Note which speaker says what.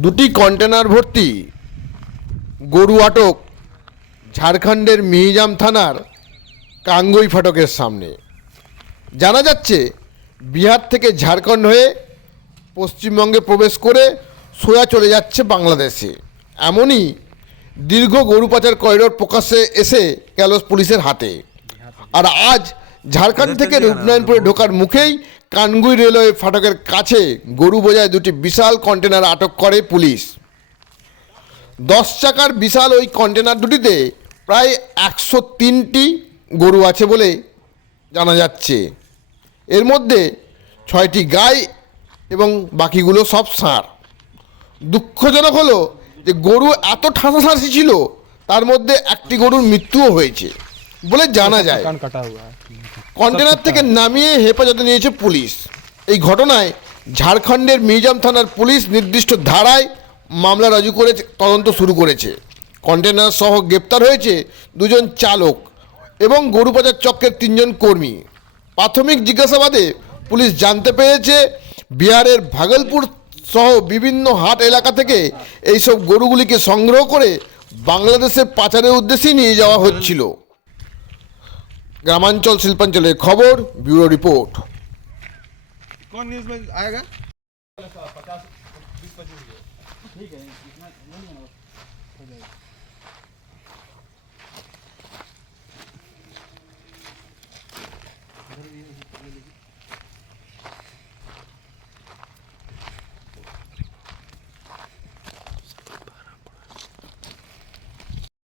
Speaker 1: দুটি কন্টেনার ভর্তি। গরু আটক ঝাড়খণ্ডের মিহিজাম থানার কাঙ্গুই ফটকের সামনে। জানা যাচ্ছে বিহার থেকে ঝাড়খণ্ড হয়ে পশ্চিমবঙ্গে প্রবেশ করে সোজা চলে যাচ্ছে বাংলাদেশে। এমনই দীর্ঘ গরু পাচার করিডোর প্রকাশ্যে এসে গেল পুলিশের হাতে। আর আজ ঝাড়খণ্ড থেকে রূপনারায়ণপুরে ঢোকার মুখেই কানগুই রেলওয়ে ফাটকের কাছে গরু বোঝায় দুটি বিশাল কন্টেনার আটক করে পুলিশ। দশ চাকার বিশাল ওই কন্টেনার দুটিতে প্রায় একশো তিনটি গরু আছে বলে জানা যাচ্ছে। এর মধ্যে ছয়টি গাই এবং বাকিগুলো সব ষাঁড়। দুঃখজনক হলো যে গরু এত ঠাসাঠাসি ছিল, তার মধ্যে একটি গরুর মৃত্যুও হয়েছে। বলে জানা যায়। কন্টেনার থেকে নামিয়ে হেফাজতে নিয়েছে পুলিশ। এই ঘটনায় ঝাড়খণ্ডের মিউজিয়াম থানার পুলিশ নির্দিষ্ট ধারায় মামলা রাজু করে তদন্ত শুরু করেছে। কন্টেনার সহ গ্রেপ্তার হয়েছে দুজন চালক এবং গরুবাজার চক্রের তিনজন কর্মী। প্রাথমিক জিজ্ঞাসাবাদে পুলিশ জানতে পেরেছে বিহারের ভাগলপুর সহ বিভিন্ন হাট এলাকা থেকে এইসব গরুগুলিকে সংগ্রহ করে বাংলাদেশে পাচারের উদ্দেশ্যে নিয়ে যাওয়া হচ্ছিল। ग्रामांचल शिल्पांचल खबर ब्यूरो रिपोर्ट
Speaker 2: कौन न्यूज़ में आएगा ठीक है